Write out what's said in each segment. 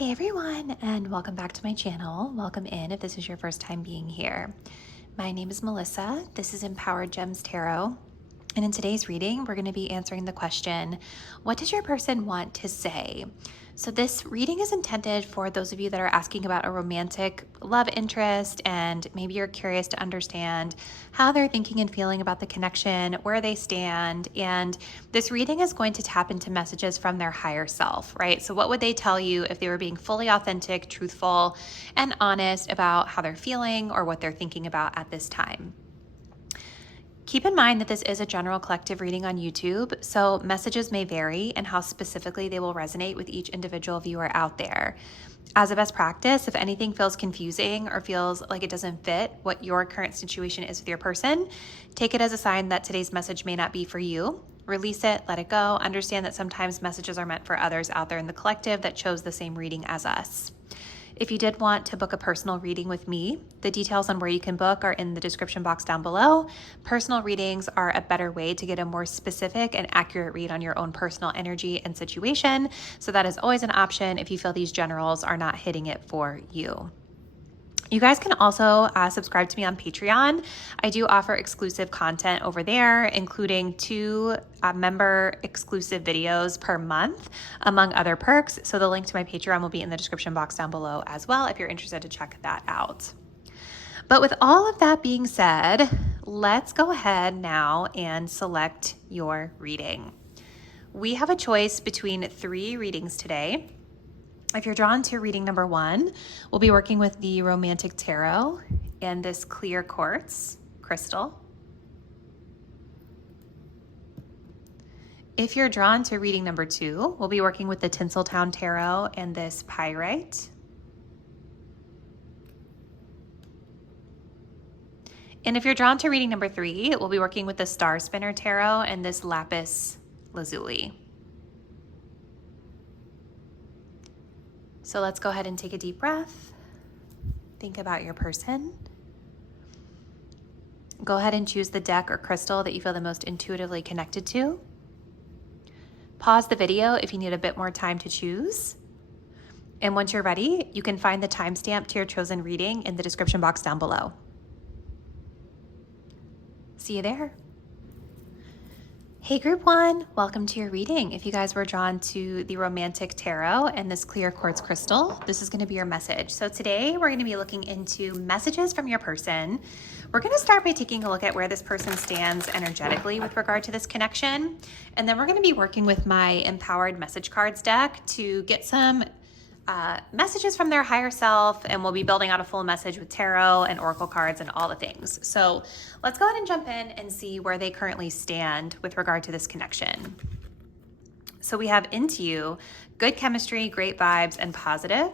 Hey everyone, and welcome back to my channel. Welcome in if this is your first time being here. My name is Melissa. This is Empowered Gems Tarot. And in today's reading, we're going to be answering the question, what does your person want to say? So this reading is intended for those of you that are asking about a romantic love interest, and maybe you're curious to understand how they're thinking and feeling about the connection, where they stand. And this reading is going to tap into messages from their higher self, right? So what would they tell you if they were being fully authentic, truthful, and honest about how they're feeling or what they're thinking about at this time? Keep in mind that this is a general collective reading on YouTube, so messages may vary and how specifically they will resonate with each individual viewer out there. As a best practice, if anything feels confusing or feels like it doesn't fit what your current situation is with your person, take it as a sign that today's message may not be for you. Release it, let it go. Understand that sometimes messages are meant for others out there in the collective that chose the same reading as us. If you did want to book a personal reading with me, the details on where you can book are in the description box down below. Personal readings are a better way to get a more specific and accurate read on your own personal energy and situation. So that is always an option if you feel these generals are not hitting it for you. You guys can also subscribe to me on Patreon. I do offer exclusive content over there, including 2 member exclusive videos per month, among other perks. So the link to my Patreon will be in the description box down below as well if you're interested to check that out. But with all of that being said, let's go ahead now and select your reading. We have a choice between 3 readings today. If you're drawn to reading number 1, we'll be working with the Romantic Tarot and this clear quartz crystal. If you're drawn to reading number 2, we'll be working with the Tinseltown Tarot and this pyrite. And if you're drawn to reading number 3, we'll be working with the Star Spinner Tarot and this lapis lazuli. So let's go ahead and take a deep breath. Think about your person. Go ahead and choose the deck or crystal that you feel the most intuitively connected to. Pause the video if you need a bit more time to choose. And once you're ready, you can find the timestamp to your chosen reading in the description box down below. See you there. Hey group 1, welcome to your reading. If you guys were drawn to the Romantic Tarot and this clear quartz crystal, this is going to be your message. So today we're going to be looking into messages from your person. We're going to start by taking a look at where this person stands energetically with regard to this connection. And then we're going to be working with my Empowered Message Cards deck to get some messages from their higher self, and we'll be building out a full message with tarot and oracle cards and all the things. So let's go ahead and jump in and see where they currently stand with regard to this connection. So we have into you, good chemistry, great vibes, and positive.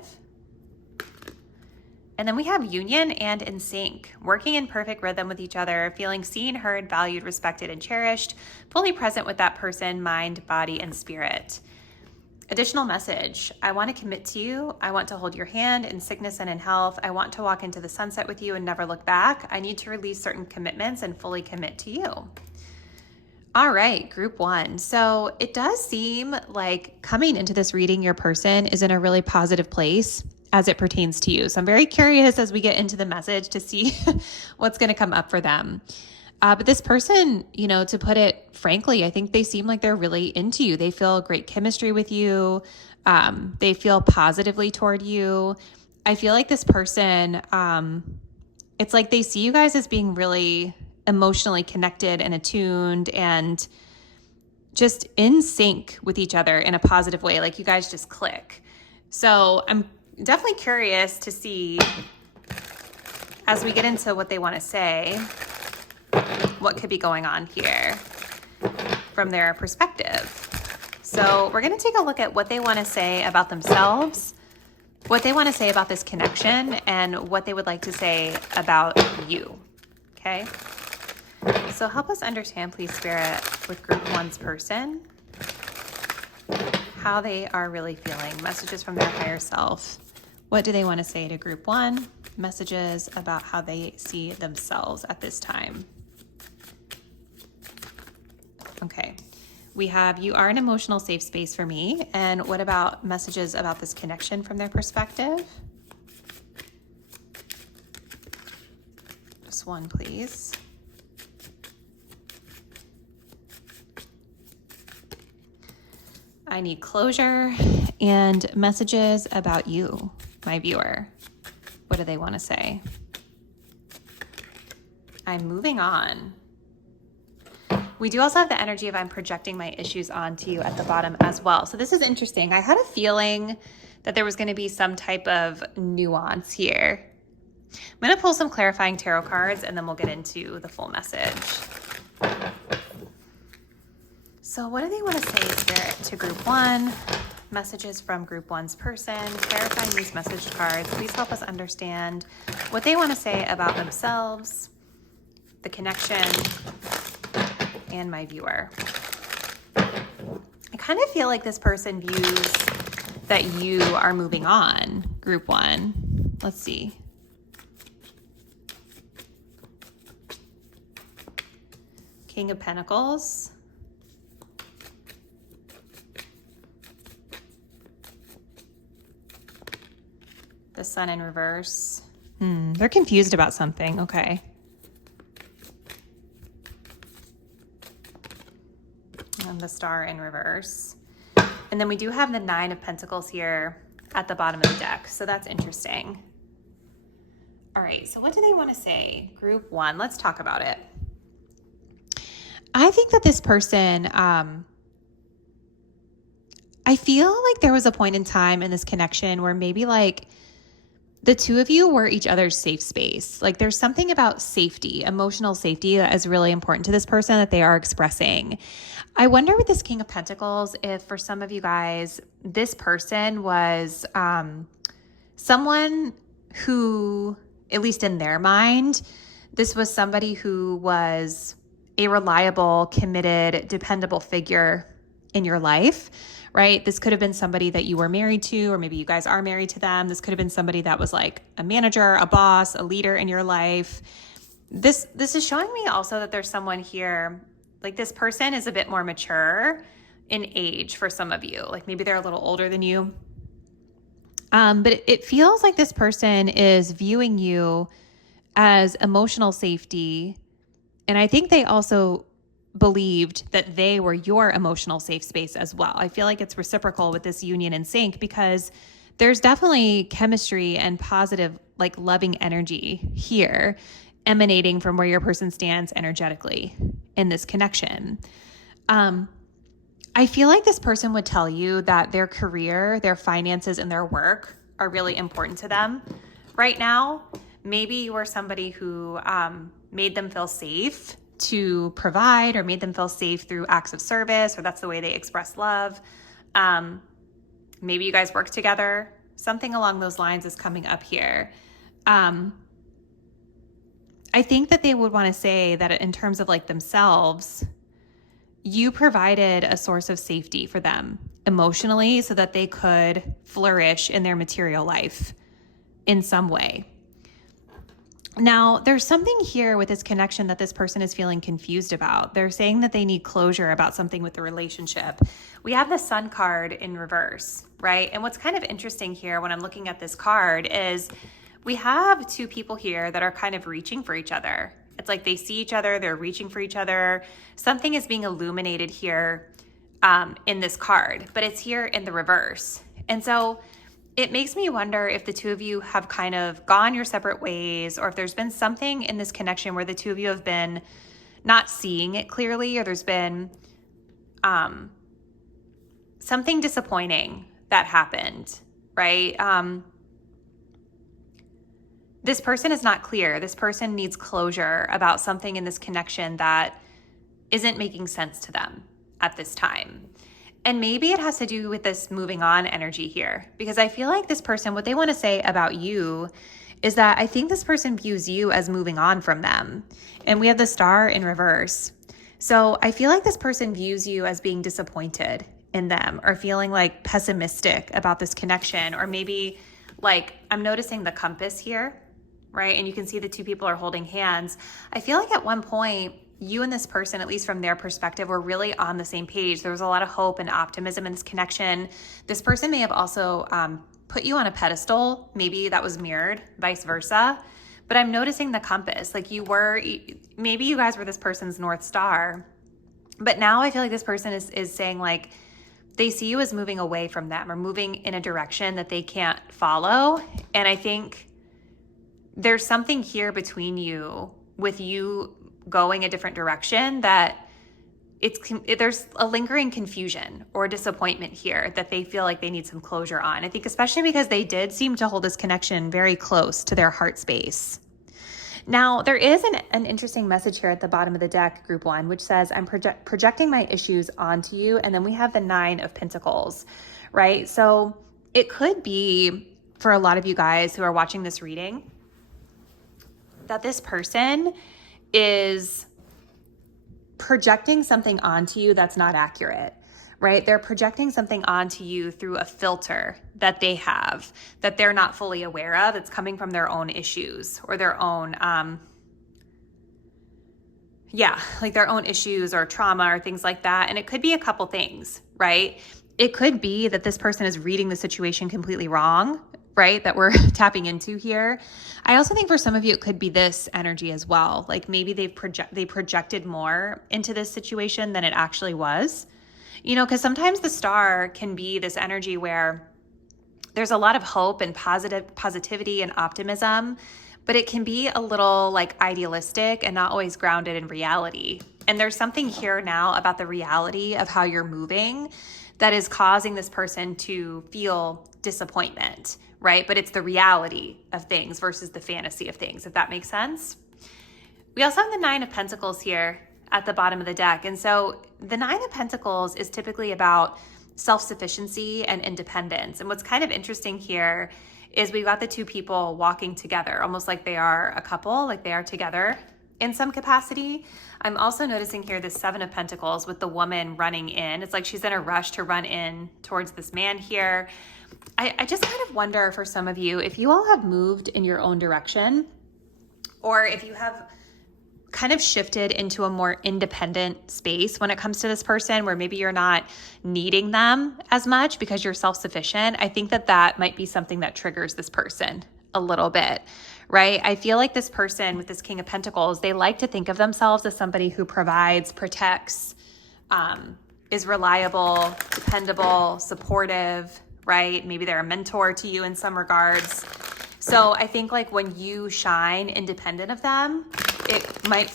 And then we have union and in sync, working in perfect rhythm with each other, feeling seen, heard, valued, respected, and cherished, fully present with that person, mind, body, and spirit. Additional message, I want to commit to you. I want to hold your hand in sickness and in health. I want to walk into the sunset with you and never look back. I need to release certain commitments and fully commit to you. All right, group 1. So it does seem like coming into this reading, your person is in a really positive place as it pertains to you. So I'm very curious as we get into the message to see what's going to come up for them. But this person, you know, to put it frankly, I think they seem like they're really into you. They feel great chemistry with you. They feel positively toward you. I feel like this person, it's like they see you guys as being really emotionally connected and attuned and just in sync with each other in a positive way. Like you guys just click. So I'm definitely curious to see as we get into what they want to say, what could be going on here from their perspective. So we're going to take a look at what they want to say about themselves, what they want to say about this connection, and what they would like to say about you. Okay? So help us understand, please, Spirit, with group 1's person, how they are really feeling. Messages from their higher self. What do they want to say to group 1? Messages about how they see themselves at this time. Okay, We have, you are an emotional safe space for me. And what about messages about this connection from their perspective? Just one, please. I need closure and messages about you, my viewer. What do they want to say? I'm moving on. We do also have the energy of I'm projecting my issues onto you at the bottom as well. So this is interesting. I had a feeling that there was going to be some type of nuance here. I'm going to pull some clarifying tarot cards and then we'll get into the full message. So what do they want to say, Spirit, to Group 1? Messages from Group 1's person. Clarifying these message cards. Please help us understand what they want to say about themselves, the connection, and my viewer. I kind of feel like this person views that you are moving on, Group 1. Let's see. King of Pentacles. The Sun in reverse. They're confused about something. Okay. And the Star in reverse. And then we do have the Nine of Pentacles here at the bottom of the deck. So that's interesting. All right. So what do they want to say? Group 1. Let's talk about it. I think that this person, I feel like there was a point in time in this connection where maybe like the two of you were each other's safe space. Like there's something about safety, emotional safety, that is really important to this person that they are expressing. I wonder with this King of Pentacles, if for some of you guys, this person was someone who, at least in their mind, this was somebody who was a reliable, committed, dependable figure in your life. Right? This could have been somebody that you were married to, or maybe you guys are married to them. This could have been somebody that was like a manager, a boss, a leader in your life. This is showing me also that there's someone here, like this person is a bit more mature in age for some of you. Like maybe they're a little older than you. But it feels like this person is viewing you as emotional safety. And I think they also believed that they were your emotional safe space as well. I feel like it's reciprocal with this union in sync because there's definitely chemistry and positive, like loving energy here emanating from where your person stands energetically in this connection. I feel like this person would tell you that their career, their finances, and their work are really important to them right now. Maybe you are somebody who made them feel safe to provide, or made them feel safe through acts of service, or that's the way they express love. Maybe you guys work together. Something along those lines is coming up here. I think that they would want to say that in terms of like themselves, you provided a source of safety for them emotionally so that they could flourish in their material life in some way. Now, there's something here with this connection that this person is feeling confused about. They're saying that they need closure about something with the relationship. We have the Sun card in reverse, right? And what's kind of interesting here when I'm looking at this card is we have two people here that are kind of reaching for each other. It's like they see each other, they're reaching for each other. Something is being illuminated here in this card, but it's here in the reverse. And so it makes me wonder if the two of you have kind of gone your separate ways, or if there's been something in this connection where the two of you have been not seeing it clearly, or there's been something disappointing that happened, right? This person is not clear. This person needs closure about something in this connection that isn't making sense to them at this time. And maybe it has to do with this moving on energy here, because I feel like this person, what they want to say about you is that I think this person views you as moving on from them. And we have the Star in reverse. So I feel like this person views you as being disappointed in them, or feeling like pessimistic about this connection, or maybe like I'm noticing the compass here, right? And you can see the two people are holding hands. I feel like at one point you and this person, at least from their perspective, were really on the same page. There was a lot of hope and optimism in this connection. This person may have also put you on a pedestal. Maybe that was mirrored, vice versa. But I'm noticing the compass. Like maybe you guys were this person's North Star. But now I feel like this person is saying like, they see you as moving away from them or moving in a direction that they can't follow. And I think there's something here between you with you going a different direction that there's a lingering confusion or disappointment here that they feel like they need some closure on. I think especially because they did seem to hold this connection very close to their heart space. Now, there is an interesting message here at the bottom of the deck, group 1, which says, I'm projecting my issues onto you. And then we have the 9 of Pentacles, right? So it could be, for a lot of you guys who are watching this reading, that this person is projecting something onto you that's not accurate, right? They're projecting something onto you through a filter that they have that they're not fully aware of. It's coming from their own issues or their own, like their own issues or trauma or things like that. And it could be a couple things, right? It could be that this person is reading the situation completely wrong, right? That we're tapping into here. I also think for some of you, it could be this energy as well. Like maybe they projected more into this situation than it actually was. Because sometimes the star can be this energy where there's a lot of hope and positivity and optimism, but it can be a little like idealistic and not always grounded in reality. And there's something here now about the reality of how you're moving that is causing this person to feel disappointment, right? But it's the reality of things versus the fantasy of things, if that makes sense. We also have the 9 of Pentacles here at the bottom of the deck. And so the 9 of Pentacles is typically about self-sufficiency and independence. And what's kind of interesting here is we've got the 2 people walking together, almost like they are a couple, like they are together in some capacity. I'm also noticing here the 7 of Pentacles with the woman running in. It's like she's in a rush to run in towards this man here. I just kind of wonder for some of you, if you all have moved in your own direction, or if you have kind of shifted into a more independent space when it comes to this person, where maybe you're not needing them as much because you're self-sufficient. I think that might be something that triggers this person a little bit, right? I feel like this person with this King of Pentacles, they like to think of themselves as somebody who provides, protects, is reliable, dependable, supportive, right? Maybe they're a mentor to you in some regards. So I think like when you shine independent of them, it might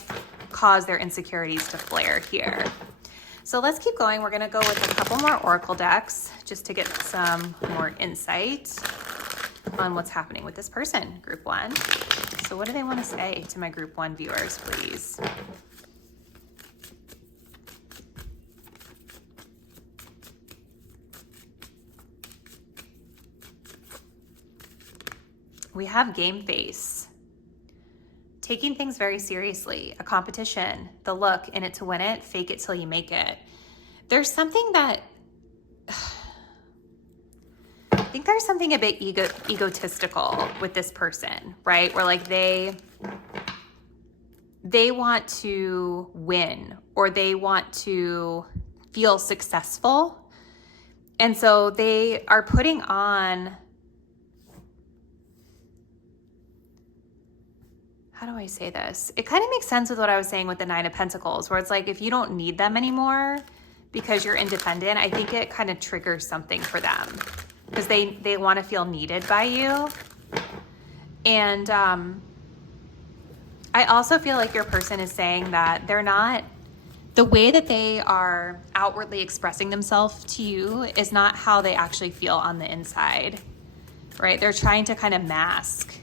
cause their insecurities to flare here. So let's keep going. We're going to go with a couple more oracle decks just to get some more insight on what's happening with this person, group 1. So what do they want to say to my group 1 viewers, please? We have game face. Taking things very seriously, a competition, the look, in it to win it, fake it till you make it. There's something that, I think there's something a bit egotistical with this person, right? Where like they want to win or they want to feel successful. And so they are putting on, how do I say this? It kind of makes sense with what I was saying with the 9 of Pentacles, where it's like, if you don't need them anymore because you're independent, I think it kind of triggers something for them because they want to feel needed by you. And I also feel like your person is saying that they're not, the way that they are outwardly expressing themselves to you is not how they actually feel on the inside, right? They're trying to kind of mask.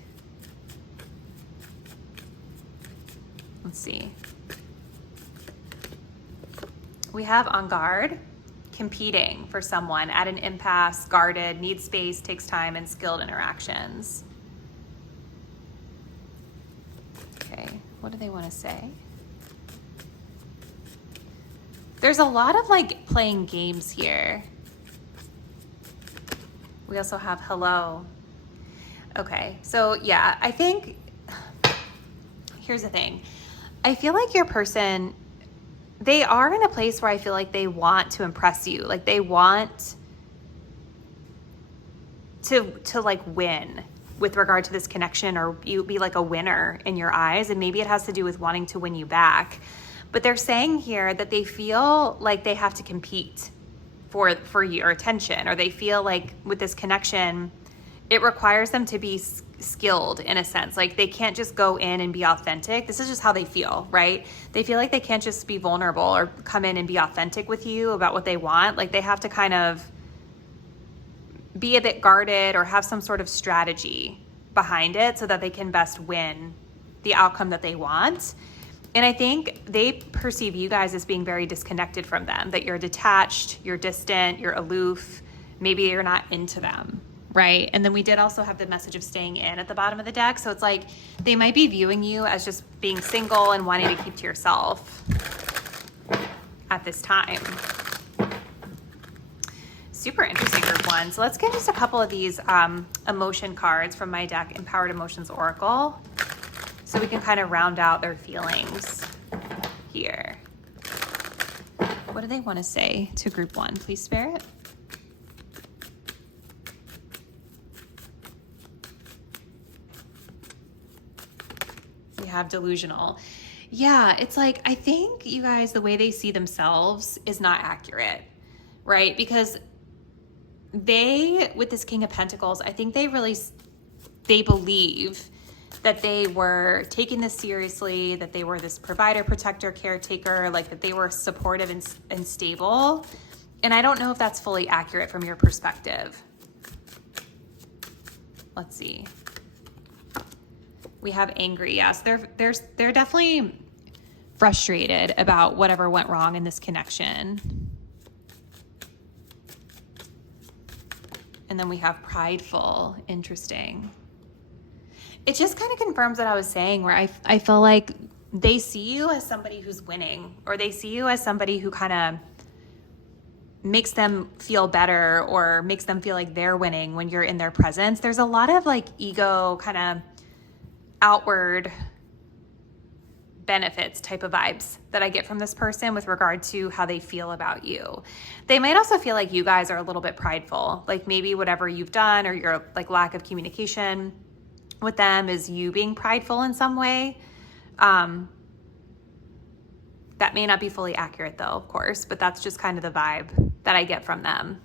Let's see. We have on guard, competing for someone, at an impasse, guarded, needs space, takes time, and skilled interactions. Okay, what do they want to say? There's a lot of like playing games here. We also have hello. Okay, so yeah, I think, here's the thing. I feel like your person, they are in a place where I feel like they want to impress you. Like they want to like win with regard to this connection, or you be like a winner in your eyes. And maybe it has to do with wanting to win you back. But they're saying here that they feel like they have to compete for your attention, or they feel like with this connection, it requires them to be skilled in a sense. Like they can't just go in and be authentic. This is just how they feel, right? They feel like they can't just be vulnerable or come in and be authentic with you about what they want. Like they have to kind of be a bit guarded or have some sort of strategy behind it so that they can best win the outcome that they want. And I think they perceive you guys as being very disconnected from them, that you're detached, you're distant, you're aloof, maybe you're not into them, right? And then we did also have the message of staying in at the bottom of the deck. So it's like they might be viewing you as just being single and wanting to keep to yourself at this time. Super interesting, group one. So let's get just a couple of these emotion cards from my deck, Empowered Emotions Oracle, so we can kind of round out their feelings here. What do they want to say to group one? Please, Spirit. We have delusional. Yeah, it's like, I think you guys, the way they see themselves is not accurate, right? Because they, with this King of Pentacles, I think they believe that they were taking this seriously, that they were this provider, protector, caretaker, like that they were supportive and stable. And I don't know if that's fully accurate from your perspective. Let's see. We have angry. Yes, they're definitely frustrated about whatever went wrong in this connection. And then we have prideful. Interesting. It just kind of confirms what I was saying, where I feel like they see you as somebody who's winning, or they see you as somebody who kind of makes them feel better or makes them feel like they're winning when you're in their presence. There's a lot of like ego kind of outward benefits type of vibes that I get from this person with regard to how they feel about you. They might also feel like you guys are a little bit prideful, like maybe whatever you've done or your like lack of communication with them is you being prideful in some way. That may not be fully accurate though, of course, but that's just kind of the vibe that I get from them.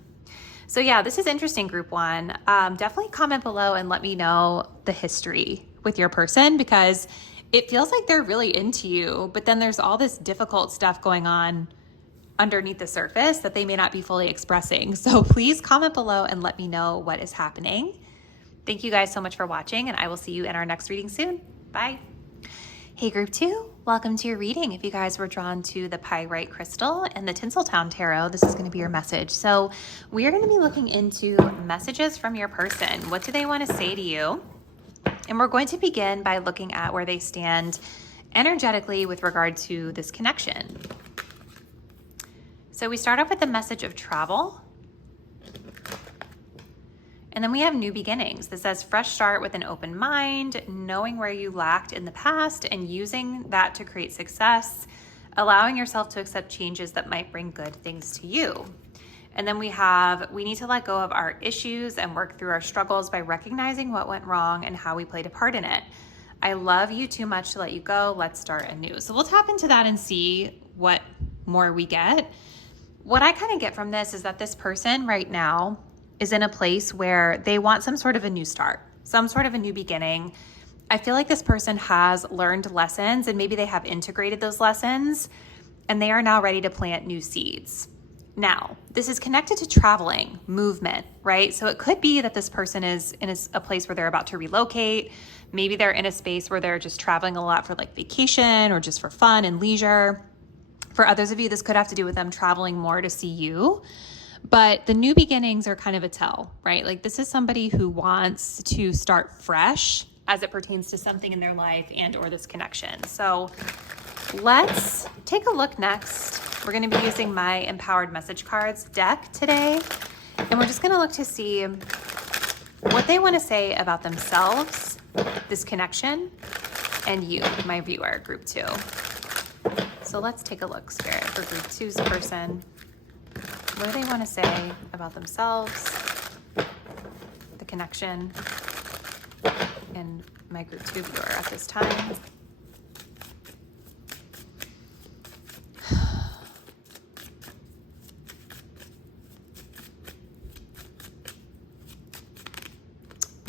So yeah, this is interesting, group one. Definitely comment below and let me know the history with your person, because it feels like they're really into you, but then there's all this difficult stuff going on underneath the surface that they may not be fully expressing. So please comment below and let me know what is happening. Thank you guys so much for watching, and I will see you in our next reading soon. Bye. Hey, group two, welcome to your reading. If you guys were drawn to the Pyrite Crystal and the Tinseltown Tarot, this is going to be your message. So we are going to be looking into messages from your person. What do they want to say to you? And we're going to begin by looking at where they stand energetically with regard to this connection. So we start off with the message of travel. And then we have new beginnings. This says fresh start with an open mind, knowing where you lacked in the past and using that to create success, allowing yourself to accept changes that might bring good things to you. And then we need to let go of our issues and work through our struggles by recognizing what went wrong and how we played a part in it. I love you too much to let you go. Let's start anew. So we'll tap into that and see what more we get. What I kind of get from this is that this person right now is in a place where they want some sort of a new start, some sort of a new beginning. I feel like this person has learned lessons and maybe they have integrated those lessons and they are now ready to plant new seeds. Now, this is connected to traveling, movement, right? So it could be that this person is in a place where they're about to relocate. Maybe they're in a space where they're just traveling a lot for like vacation or just for fun and leisure. For others of you, this could have to do with them traveling more to see you. But the new beginnings are kind of a tell, right? Like this is somebody who wants to start fresh as it pertains to something in their life and or this connection. So let's take a look next. We're going to be using my Empowered Message Cards deck today. And we're just going to look to see what they want to say about themselves, this connection, and you, my viewer, group two. So let's take a look, Spirit, for group 2's person. What do they want to say about themselves, the connection, and my group 2 viewer at this time?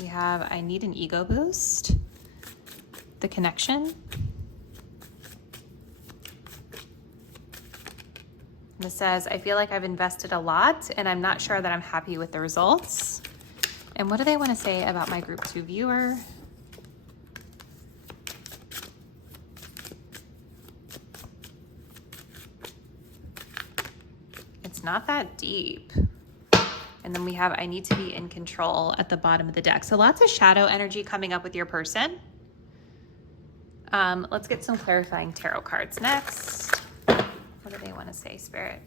We have, I need an ego boost, the connection. This says, I feel like I've invested a lot and I'm not sure that I'm happy with the results. And what do they want to say about my group 2 viewer? It's not that deep. And then we have, I need to be in control at the bottom of the deck. So lots of shadow energy coming up with your person. Let's get some clarifying tarot cards next. What do they want to say, Spirit?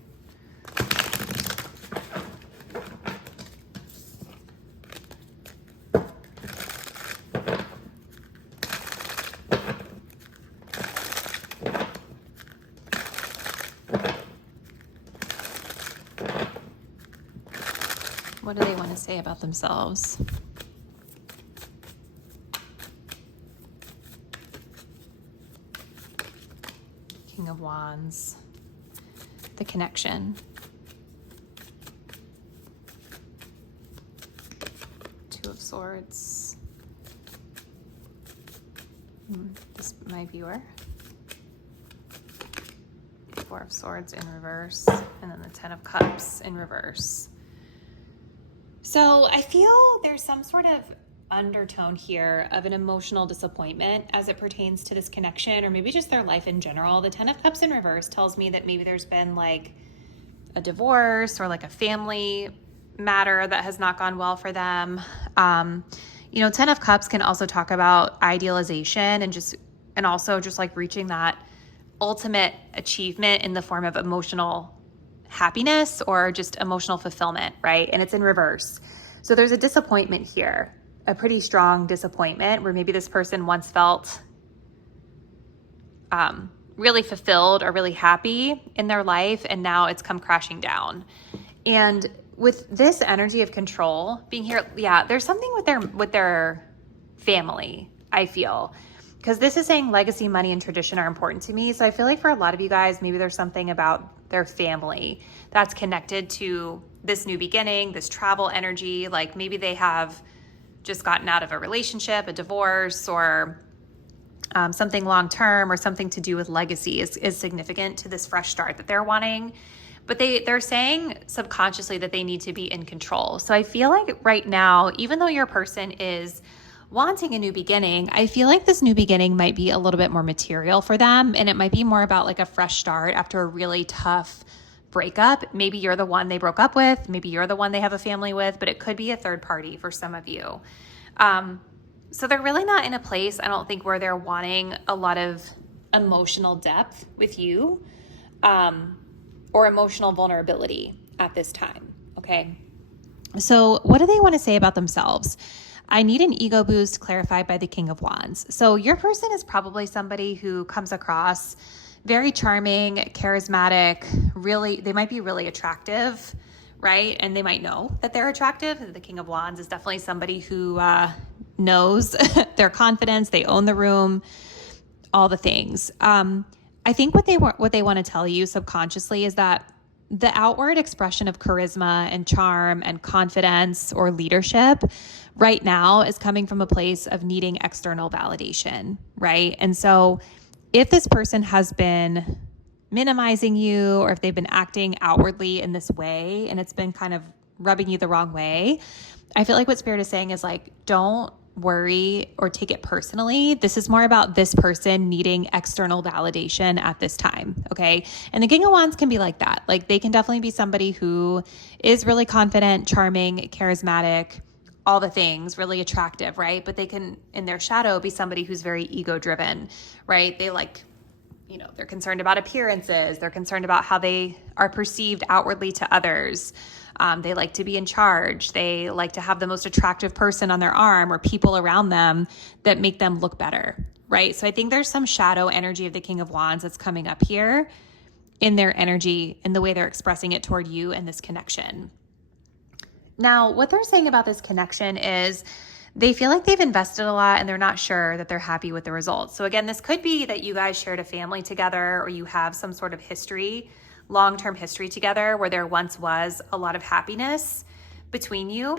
What do they want to say about themselves? King of Wands. The connection. Two of Swords. This my viewer. Four of Swords in reverse, and then the 10 of Cups in reverse. So I feel there's some sort of undertone here of an emotional disappointment as it pertains to this connection, or maybe just their life in general. The 10 of Cups in reverse tells me that maybe there's been like a divorce or like a family matter that has not gone well for them. 10 of Cups can also talk about idealization and also just like reaching that ultimate achievement in the form of emotional happiness or just emotional fulfillment, right? And it's in reverse. So there's a disappointment here, a pretty strong disappointment where maybe this person once felt really fulfilled or really happy in their life, and now it's come crashing down. And with this energy of control being here, yeah, there's something with their family, I feel. Because this is saying legacy, money, and tradition are important to me. So I feel like for a lot of you guys, maybe there's something about their family that's connected to this new beginning, this travel energy. Like maybe they have just gotten out of a relationship, a divorce, or something long-term, or something to do with legacy is significant to this fresh start that they're wanting. But they're saying subconsciously that they need to be in control. So I feel like right now, even though your person is wanting a new beginning, I feel like this new beginning might be a little bit more material for them, and it might be more about like a fresh start after a really tough breakup. Maybe you're the one they broke up with, maybe you're the one they have a family with, but it could be a third party for some of you. So they're really not in a place, I don't think, where they're wanting a lot of emotional depth with you, or emotional vulnerability at this time, okay? So what do they want to say about themselves? I need an ego boost clarified by the King of Wands. So your person is probably somebody who comes across very charming, charismatic, they might be really attractive, right? And they might know that they're attractive. The King of Wands is definitely somebody who knows their confidence, they own the room, all the things. I think what they want to tell you subconsciously is that the outward expression of charisma and charm and confidence or leadership right now is coming from a place of needing external validation, right? And so if this person has been minimizing you, or if they've been acting outwardly in this way and it's been kind of rubbing you the wrong way, I feel like what Spirit is saying is like, don't worry or take it personally. This is more about this person needing external validation at this time, okay? And the King of Wands can be like that. Like they can definitely be somebody who is really confident, charming, charismatic, all the things, really attractive, right? But they can, in their shadow, be somebody who's very ego-driven, right? They like, they're concerned about appearances. They're concerned about how they are perceived outwardly to others. They like to be in charge. They like to have the most attractive person on their arm or people around them that make them look better, right? So I think there's some shadow energy of the King of Wands that's coming up here in their energy and the way they're expressing it toward you and this connection. Now, what they're saying about this connection is they feel like they've invested a lot and they're not sure that they're happy with the results. So again, this could be that you guys shared a family together or you have some sort of history, long-term history together where there once was a lot of happiness between you.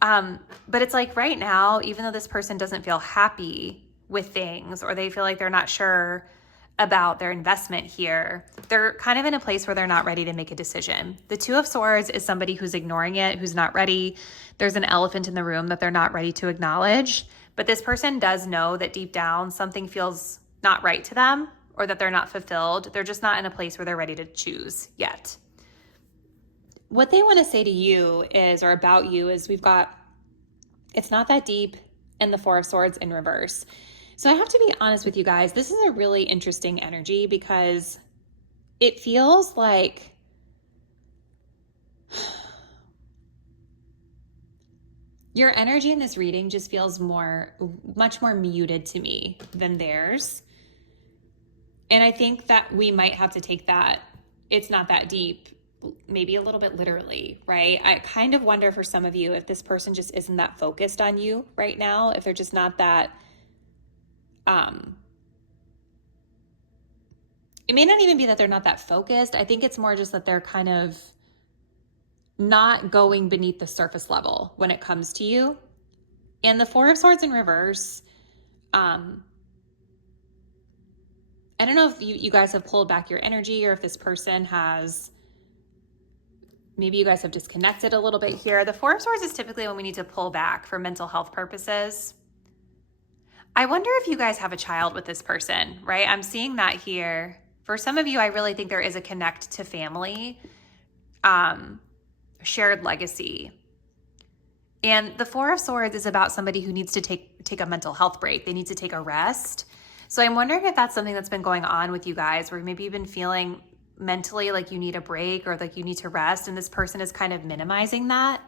But it's like right now, even though this person doesn't feel happy with things or they feel like they're not sure about their investment here, they're kind of in a place where they're not ready to make a decision. The Two of Swords is somebody who's ignoring it, who's not ready. There's an elephant in the room that they're not ready to acknowledge, but this person does know that deep down something feels not right to them or that they're not fulfilled. They're just not in a place where they're ready to choose yet. What they want to say to you is, or about you, is we've got, it's not that deep, and the Four of Swords in reverse. So I have to be honest with you guys, this is a really interesting energy because it feels like your energy in this reading just feels much more muted to me than theirs. And I think that we might have to take that, it's not that deep, maybe a little bit literally, right? I kind of wonder for some of you if this person just isn't that focused on you right now, if they're just not that, it may not even be that they're not that focused. I think it's more just that they're kind of not going beneath the surface level when it comes to you. And the Four of Swords in reverse, I don't know if you guys have pulled back your energy or if this person has, maybe you guys have disconnected a little bit here. The Four of Swords is typically when we need to pull back for mental health purposes. I wonder if you guys have a child with this person, right? I'm seeing that here. For some of you, I really think there is a connect to family, shared legacy. And the Four of Swords is about somebody who needs to take a mental health break. They need to take a rest. So I'm wondering if that's something that's been going on with you guys, where maybe you've been feeling mentally like you need a break or like you need to rest, and this person is kind of minimizing that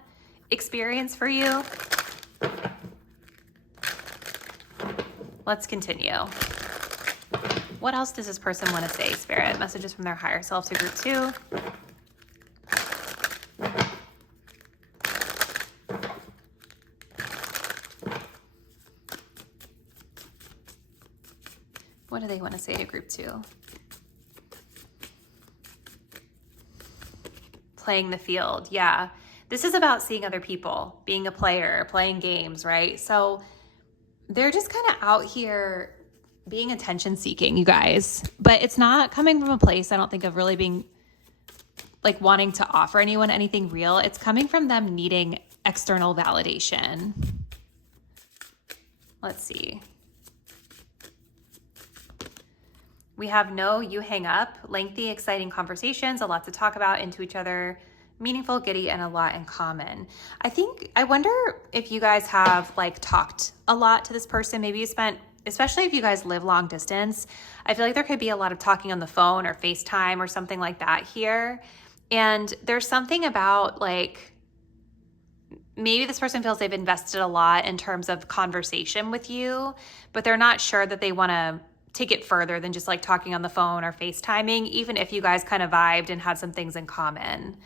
experience for you. Let's continue. What else does this person want to say, Spirit? Messages from their higher self to group 2. What do they want to say to group 2? Playing the field. Yeah. This is about seeing other people, being a player, playing games, right? So they're just kind of out here being attention seeking, you guys, but it's not coming from a place, I don't think, of really being like wanting to offer anyone anything real. It's coming from them needing external validation. Let's see. We have no, you hang up, lengthy, exciting conversations, a lot to talk about, into each other, meaningful, giddy, and a lot in common. I wonder if you guys have like talked a lot to this person. Maybe you spent, especially if you guys live long distance, I feel like there could be a lot of talking on the phone or FaceTime or something like that here. And there's something about like, maybe this person feels they've invested a lot in terms of conversation with you, but they're not sure that they want to take it further than just like talking on the phone or FaceTiming, even if you guys kind of vibed and had some things in common.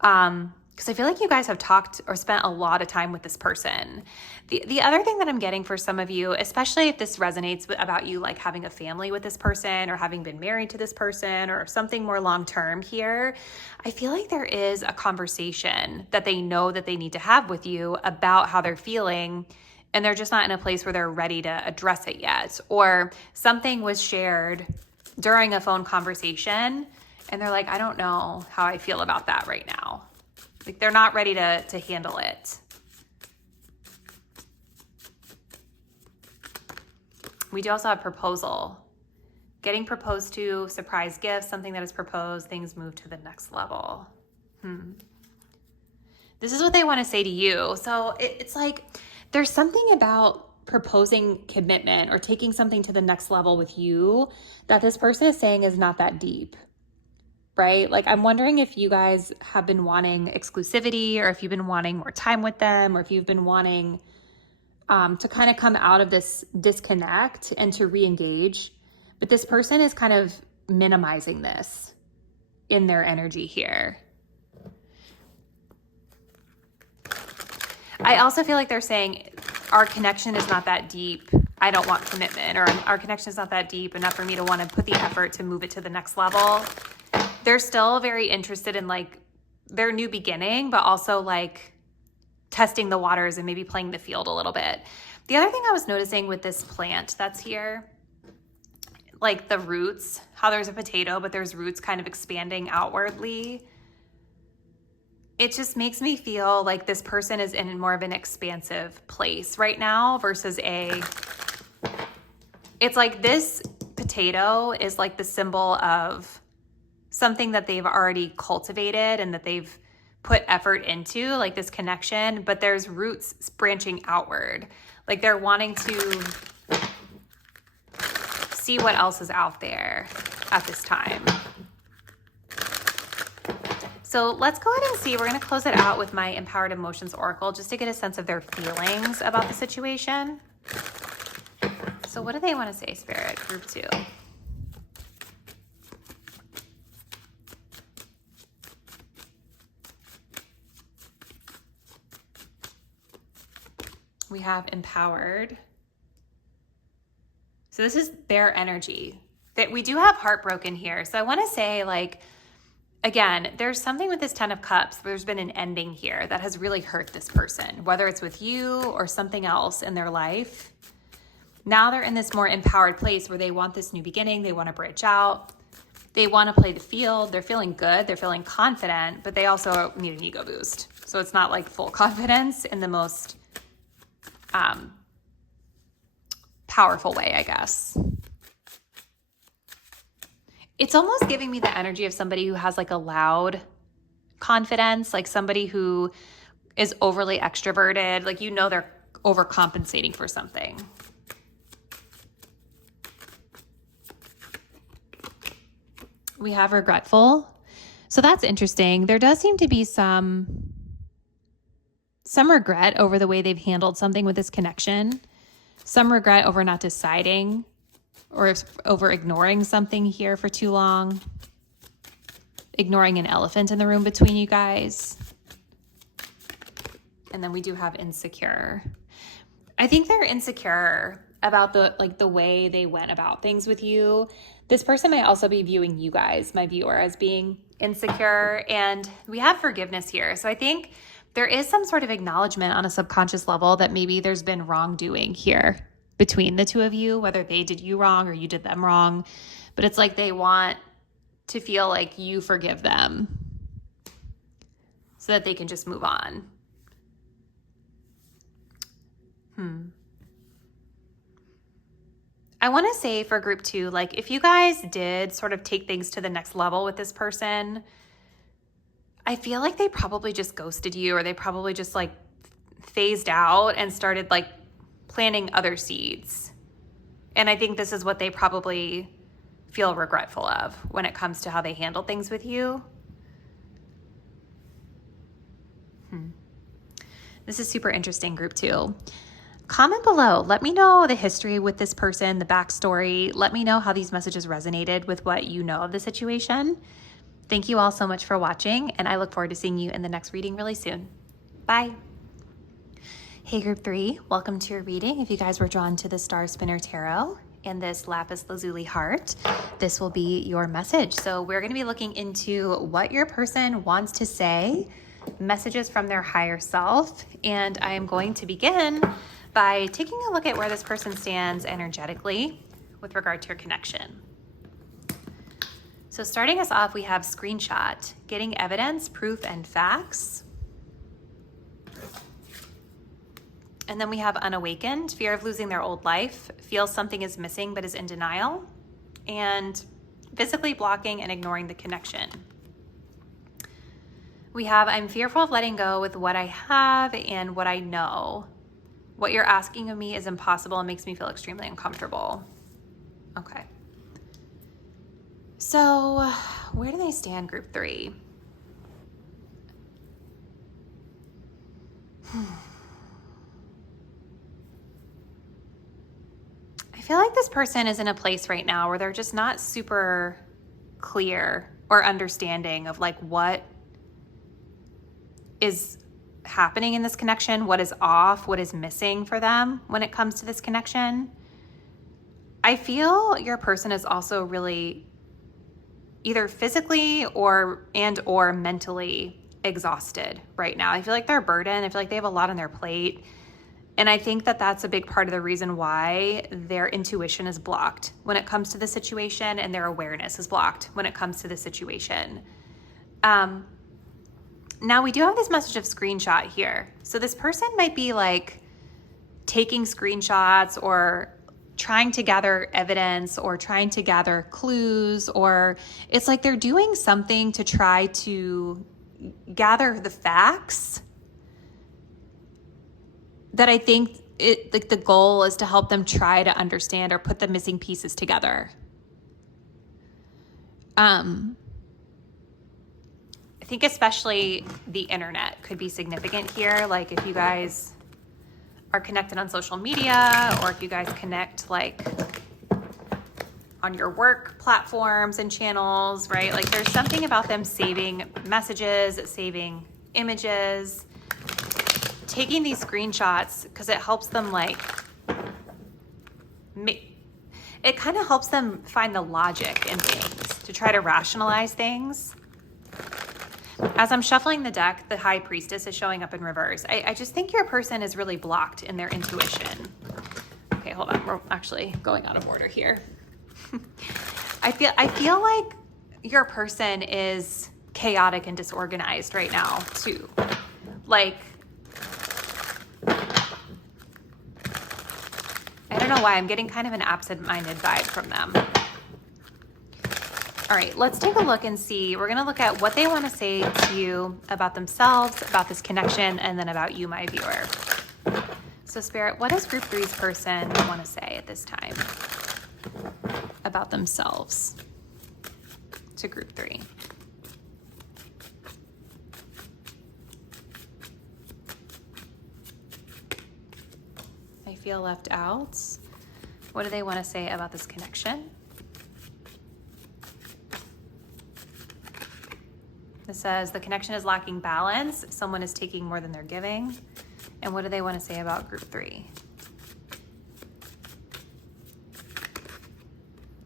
Because I feel like you guys have talked or spent a lot of time with this person. The other thing that I'm getting for some of you, especially if this resonates about you like having a family with this person or having been married to this person or something more long-term here, I feel like there is a conversation that they know that they need to have with you about how they're feeling, and they're just not in a place where they're ready to address it yet. Or something was shared during a phone conversation and they're like, I don't know how I feel about that right now. Like they're not ready to handle it. We do also have proposal. Getting proposed to, surprise gifts, something that is proposed, things move to the next level. This is what they want to say to you. So it's like, there's something about proposing commitment or taking something to the next level with you that this person is saying is not that deep, right? Like, I'm wondering if you guys have been wanting exclusivity, or if you've been wanting more time with them, or if you've been wanting to kind of come out of this disconnect and to re-engage. But this person is kind of minimizing this in their energy here. I also feel like they're saying our connection is not that deep. I don't want commitment, or our connection is not that deep enough for me to want to put the effort to move it to the next level. They're still very interested in like their new beginning, but also like testing the waters and maybe playing the field a little bit. The other thing I was noticing with this plant that's here, like the roots, how there's a potato, but there's roots kind of expanding outwardly. It just makes me feel like this person is in more of an expansive place right now versus it's like this potato is like the symbol of something that they've already cultivated and that they've put effort into, like this connection, but there's roots branching outward. Like they're wanting to see what else is out there at this time. So let's go ahead and see. We're going to close it out with my Empowered Emotions Oracle just to get a sense of their feelings about the situation. So what do they want to say, Spirit? Group 2. We have empowered. So this is their energy. That we do have heartbroken here. So I want to say, like, again, there's something with this 10 of Cups. There's been an ending here that has really hurt this person, whether it's with you or something else in their life. Now they're in this more empowered place where they want this new beginning. They want to branch out. They want to play the field. They're feeling good. They're feeling confident, but they also need an ego boost. So it's not like full confidence in the most powerful way, I guess. It's almost giving me the energy of somebody who has like a loud confidence, like somebody who is overly extroverted, like, you know, they're overcompensating for something. We have regretful. So that's interesting. There does seem to be some regret over the way they've handled something with this connection. Some regret over not deciding or over ignoring something here for too long. Ignoring an elephant in the room between you guys. And then we do have insecure. I think they're insecure about the way they went about things with you. This person might also be viewing you guys, my viewer, as being insecure. And we have forgiveness here. So I think there is some sort of acknowledgement on a subconscious level that maybe there's been wrongdoing here between the two of you, whether they did you wrong or you did them wrong. But it's like they want to feel like you forgive them so that they can just move on. I want to say for group 2, like, if you guys did sort of take things to the next level with this person, I feel like they probably just ghosted you, or they probably just like phased out and started like planting other seeds. And I think this is what they probably feel regretful of when it comes to how they handle things with you. This is super interesting, group 2. Comment below. Let me know the history with this person, the backstory. Let me know how these messages resonated with what you know of the situation. Thank you all so much for watching, and I look forward to seeing you in the next reading really soon. Bye. Hey, group 3, welcome to your reading. If you guys were drawn to the Star Spinner Tarot and this Lapis Lazuli heart, this will be your message. So we're going to be looking into what your person wants to say, messages from their higher self, and I am going to begin by taking a look at where this person stands energetically with regard to your connection. So starting us off, we have screenshot, getting evidence, proof, and facts. And then we have unawakened, fear of losing their old life, feels something is missing but is in denial, and physically blocking and ignoring the connection. We have I'm fearful of letting go with what I have and what I know. What you're asking of me is impossible and makes me feel extremely uncomfortable. Okay. So where do they stand, group 3? I feel like this person is in a place right now where they're just not super clear or understanding of like what is happening in this connection, what is off, what is missing for them when it comes to this connection. I feel your person is also really either physically or mentally exhausted right now. I feel like they're burdened. I feel like they have a lot on their plate. And I think that that's a big part of the reason why their intuition is blocked when it comes to the situation, and their awareness is blocked when it comes to the situation. Now we do have this message of screenshot here. So this person might be like taking screenshots or trying to gather evidence or trying to gather clues, or it's like they're doing something to try to gather the facts that I think like the goal is to help them try to understand or put the missing pieces together. I think especially the internet could be significant here. Like if you guys are connected on social media, or if you guys connect like on your work platforms and channels, right? Like there's something about them saving messages, saving images, taking these screenshots, because it helps them like, it kind of helps them find the logic in things, to try to rationalize things. As I'm shuffling the deck, the High Priestess is showing up in reverse. I just think your person is really blocked in their intuition. Okay, hold on. We're actually going out of order here. I feel like your person is chaotic and disorganized right now too. Like, I don't know why I'm getting kind of an absent-minded vibe from them. All right, let's take a look and see. We're going to look at what they want to say to you about themselves, about this connection, and then about you, my viewer. So Spirit, what does group 3's person want to say at this time about themselves to group 3? I feel left out. What do they want to say about this connection? It says the connection is lacking balance. Someone is taking more than they're giving. And what do they want to say about group 3?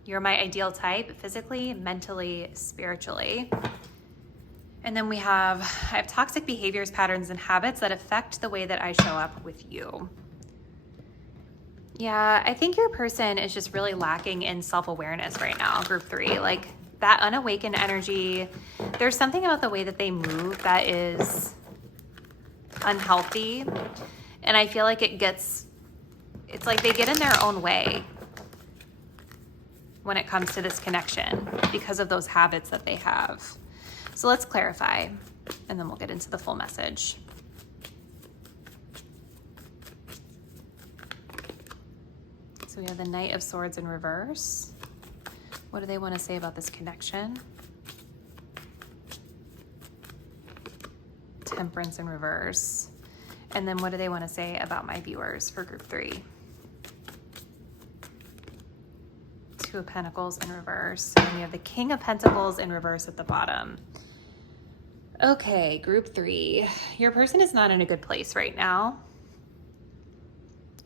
You're my ideal type, physically, mentally, spiritually. And then I have toxic behaviors, patterns, and habits that affect the way that I show up with you. Yeah, I think your person is just really lacking in self-awareness right now, group 3. Like that unawakened energy, there's something about the way that they move that is unhealthy. And I feel like it's like they get in their own way when it comes to this connection because of those habits that they have. So let's clarify, and then we'll get into the full message. So we have the Knight of Swords in reverse. What do they want to say about this connection? Temperance in reverse. And then what do they want to say about my viewers for group 3? Two of Pentacles in reverse. And we have the King of Pentacles in reverse at the bottom. Okay, group 3. Your person is not in a good place right now.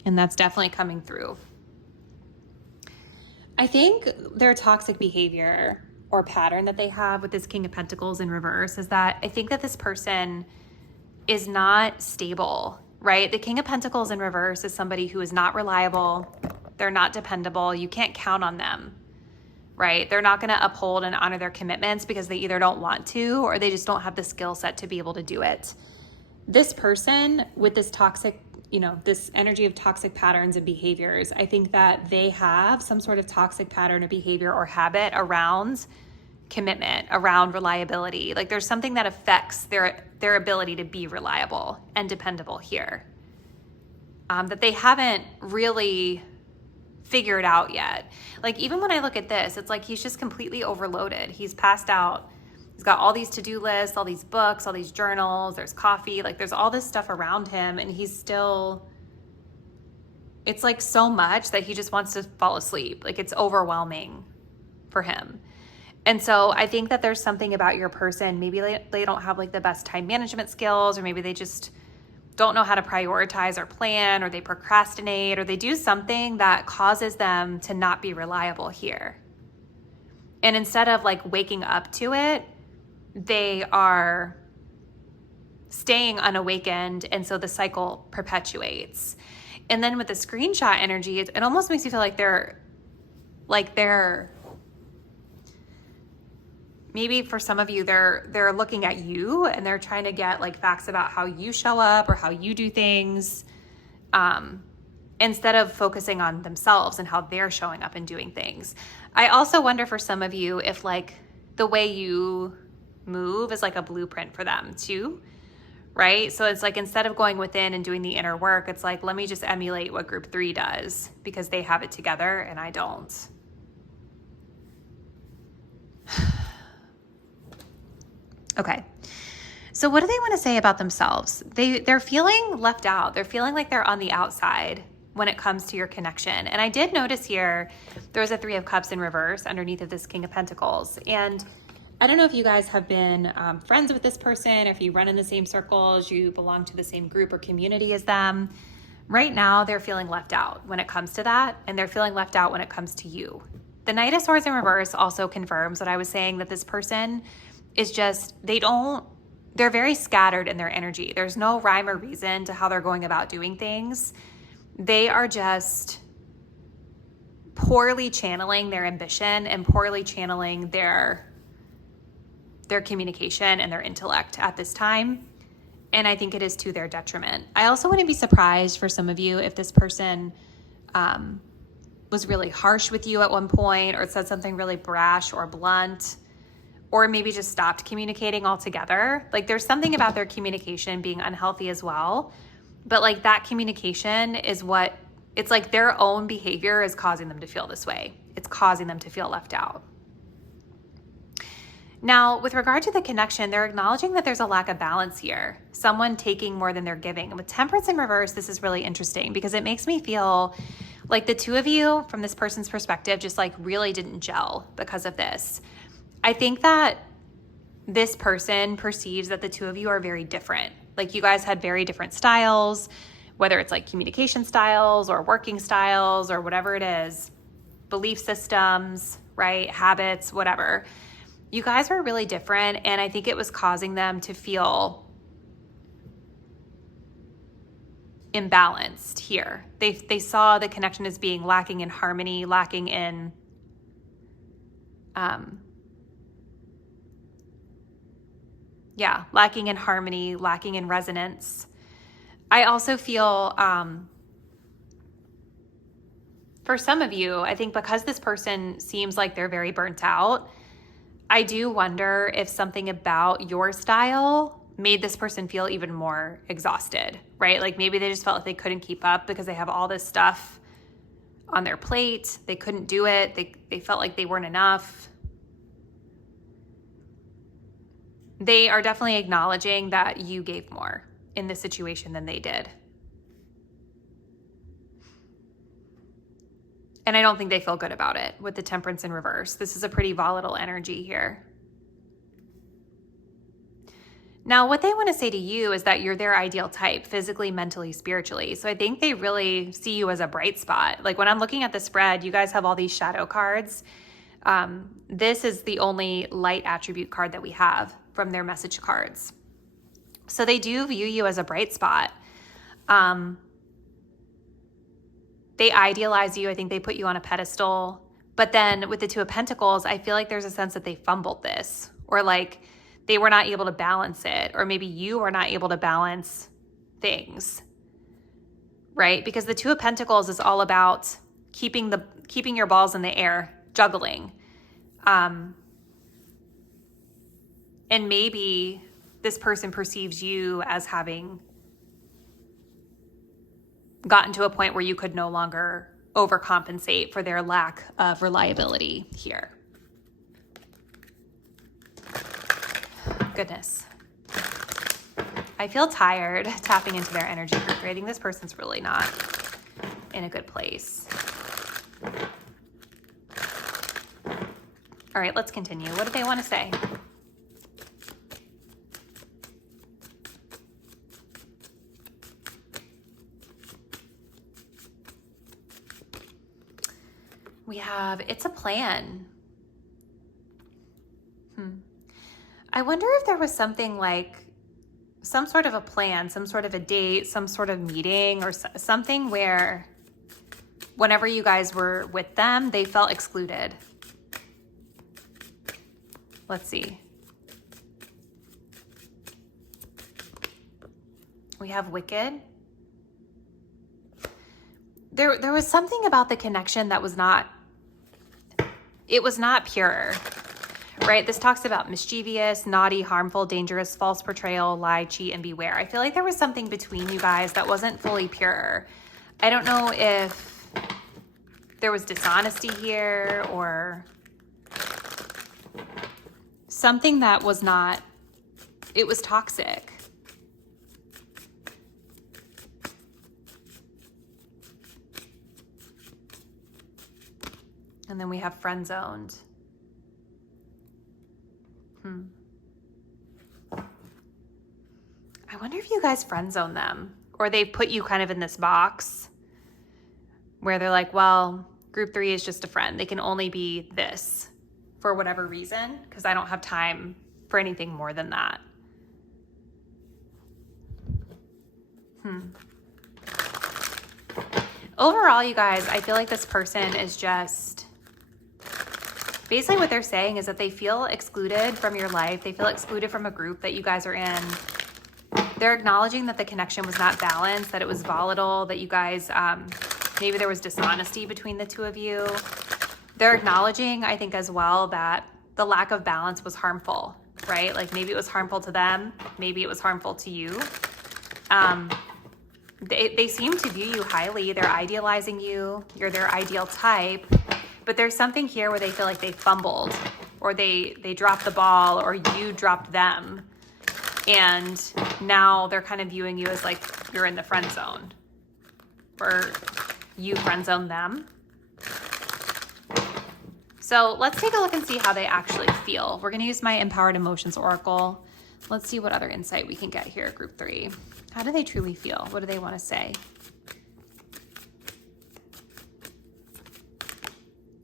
And that's definitely coming through. I think their toxic behavior or pattern that they have with this King of Pentacles in reverse is that I think that this person is not stable, right? The King of Pentacles in reverse is somebody who is not reliable. They're not dependable. You can't count on them, right? They're not going to uphold and honor their commitments because they either don't want to or they just don't have the skill set to be able to do it. This person with this toxic, this energy of toxic patterns and behaviors, I think that they have some sort of toxic pattern or behavior or habit around commitment, around reliability. Like there's something that affects their ability to be reliable and dependable here. That they haven't really figure it out yet. Like, even when I look at this, it's like he's just completely overloaded. He's passed out. He's got all these to-do lists, all these books, all these journals, there's coffee, like there's all this stuff around him, and he's still, it's like so much that he just wants to fall asleep. Like, it's overwhelming for him. And so I think that there's something about your person, maybe they don't have like the best time management skills, or maybe they just don't know how to prioritize or plan, or they procrastinate, or they do something that causes them to not be reliable here. And instead of like waking up to it, they are staying unawakened, and so the cycle perpetuates. And then with the screenshot energy, it almost makes you feel like they're maybe for some of you, they're looking at you and they're trying to get like facts about how you show up or how you do things, instead of focusing on themselves and how they're showing up and doing things. I also wonder for some of you if like the way you move is like a blueprint for them too, right? So it's like, instead of going within and doing the inner work, it's like, let me just emulate what group 3 does because they have it together and I don't. Okay. So what do they want to say about themselves? They're feeling left out. They're feeling like they're on the outside when it comes to your connection. And I did notice here, there was a 3 of Cups in reverse underneath of this King of Pentacles. And I don't know if you guys have been friends with this person, or if you run in the same circles, you belong to the same group or community as them. Right now, they're feeling left out when it comes to that, and they're feeling left out when it comes to you. The Knight of Swords in reverse also confirms what I was saying, that this person is just, they're very scattered in their energy. There's no rhyme or reason to how they're going about doing things. They are just poorly channeling their ambition and poorly channeling their communication and their intellect at this time. And I think it is to their detriment. I also wouldn't be surprised for some of you if this person was really harsh with you at one point, or said something really brash or blunt, or maybe just stopped communicating altogether. Like, there's something about their communication being unhealthy as well. But like, that communication is it's like their own behavior is causing them to feel this way. It's causing them to feel left out. Now, with regard to the connection, they're acknowledging that there's a lack of balance here. Someone taking more than they're giving. And with Temperance in reverse, this is really interesting because it makes me feel like the 2 of you, from this person's perspective, just like really didn't gel because of this. I think that this person perceives that the 2 of you are very different. Like, you guys had very different styles, whether it's like communication styles or working styles or whatever it is, belief systems, right? Habits, whatever. You guys were really different, and I think it was causing them to feel imbalanced here. They saw the connection as being lacking in harmony, lacking in lacking in harmony, lacking in resonance. I also feel for some of you, I think because this person seems like they're very burnt out, I do wonder if something about your style made this person feel even more exhausted, right? Like, maybe they just felt like they couldn't keep up because they have all this stuff on their plate. They couldn't do it. They felt like they weren't enough. They are definitely acknowledging that you gave more in this situation than they did. And I don't think they feel good about it with the Temperance in reverse. This is a pretty volatile energy here. Now, what they want to say to you is that you're their ideal type, physically, mentally, spiritually. So I think they really see you as a bright spot. Like, when I'm looking at the spread, you guys have all these shadow cards. This is the only light attribute card that we have from their message cards. So they do view you as a bright spot. They idealize you. I think they put you on a pedestal. But then with the 2 of Pentacles, I feel like there's a sense that they fumbled this, or like they were not able to balance it, or maybe you are not able to balance things, right? Because the 2 of Pentacles is all about keeping your balls in the air, juggling. And maybe this person perceives you as having gotten to a point where you could no longer overcompensate for their lack of reliability here. Goodness. I feel tired tapping into their energy group. I think this person's really not in a good place. All right, let's continue. What do they want to say? We have, it's a plan. I wonder if there was something like some sort of a plan, some sort of a date, some sort of meeting or something where whenever you guys were with them, they felt excluded. Let's see. We have Wicked. There was something about the connection that was not, it was not pure, right? This talks about mischievous, naughty, harmful, dangerous, false portrayal, lie, cheat, and beware. I feel like there was something between you guys that wasn't fully pure. I don't know if there was dishonesty here or something that was not, it was toxic. And then we have friend zoned. I wonder if you guys friend zone them or they put you kind of in this box where they're like, well, group 3 is just a friend. They can only be this for whatever reason because I don't have time for anything more than that. Overall, you guys, I feel like this person is just, basically what they're saying is that they feel excluded from your life. They feel excluded from a group that you guys are in. They're acknowledging that the connection was not balanced, that it was volatile, that you guys, maybe there was dishonesty between the two of you. They're acknowledging, I think as well, that the lack of balance was harmful, right? Like maybe it was harmful to them. Maybe it was harmful to you. They seem to view you highly. They're idealizing you. You're their ideal type. But there's something here where they feel like they fumbled or they dropped the ball or you dropped them. And now they're kind of viewing you as like you're in the friend zone or you friend zone them. So let's take a look and see how they actually feel. We're going to use my Empowered Emotions Oracle. Let's see what other insight we can get here, group 3. How do they truly feel? What do they want to say?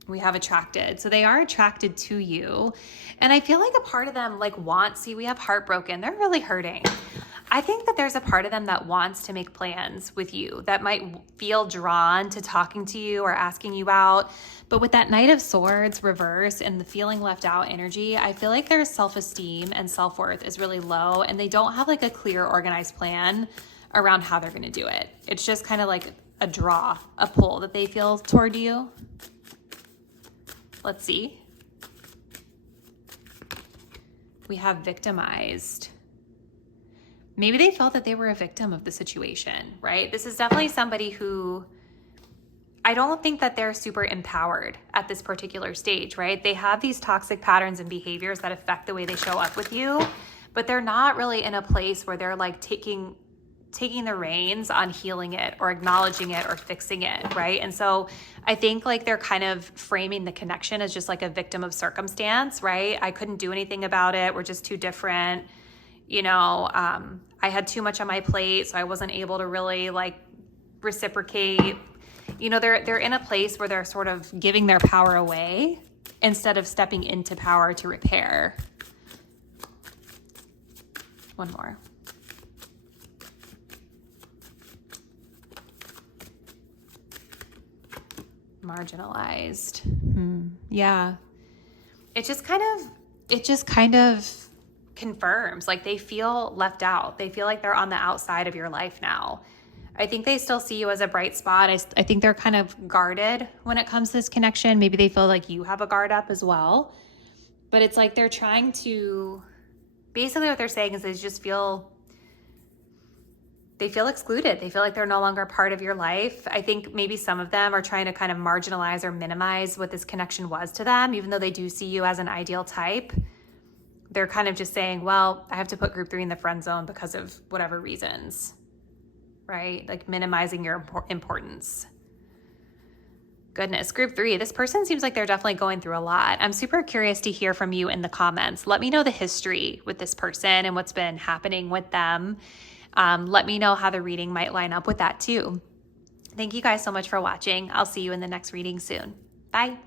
We have attracted. So they are attracted to you. And I feel like a part of them like wants, see, we have heartbroken. They're really hurting. I think that there's a part of them that wants to make plans with you, that might feel drawn to talking to you or asking you out. But with that Knight of Swords reverse and the feeling left out energy, I feel like their self-esteem and self-worth is really low and they don't have like a clear, organized plan around how they're going to do it. It's just kind of like a draw, a pull that they feel toward you. Let's see. We have victimized. Maybe they felt that they were a victim of the situation, right? This is definitely somebody who, I don't think that they're super empowered at this particular stage, right? They have these toxic patterns and behaviors that affect the way they show up with you, but they're not really in a place where they're like taking the reins on healing it or acknowledging it or fixing it, right? And so I think like they're kind of framing the connection as just like a victim of circumstance, right? I couldn't do anything about it. We're just too different. You know, I had too much on my plate, so I wasn't able to really like reciprocate. You know, they're in a place where they're sort of giving their power away instead of stepping into power to repair. One more. Marginalized. Yeah. It just kind of confirms like they feel left out. They feel like they're on the outside of your life now. I think they still see you as a bright spot. I think they're kind of guarded when it comes to this connection. Maybe they feel like you have a guard up as well. But it's like they're trying to, basically what they're saying is they they feel excluded. They feel like they're no longer part of your life. I think maybe some of them are trying to kind of marginalize or minimize what this connection was to them, even though they do see you as an ideal type. They're kind of just saying, well, I have to put group 3 in the friend zone because of whatever reasons, right? Like minimizing your importance. Goodness, group 3, this person seems like they're definitely going through a lot. I'm super curious to hear from you in the comments. Let me know the history with this person and what's been happening with them. Let me know how the reading might line up with that too. Thank you guys so much for watching. I'll see you in the next reading soon. Bye.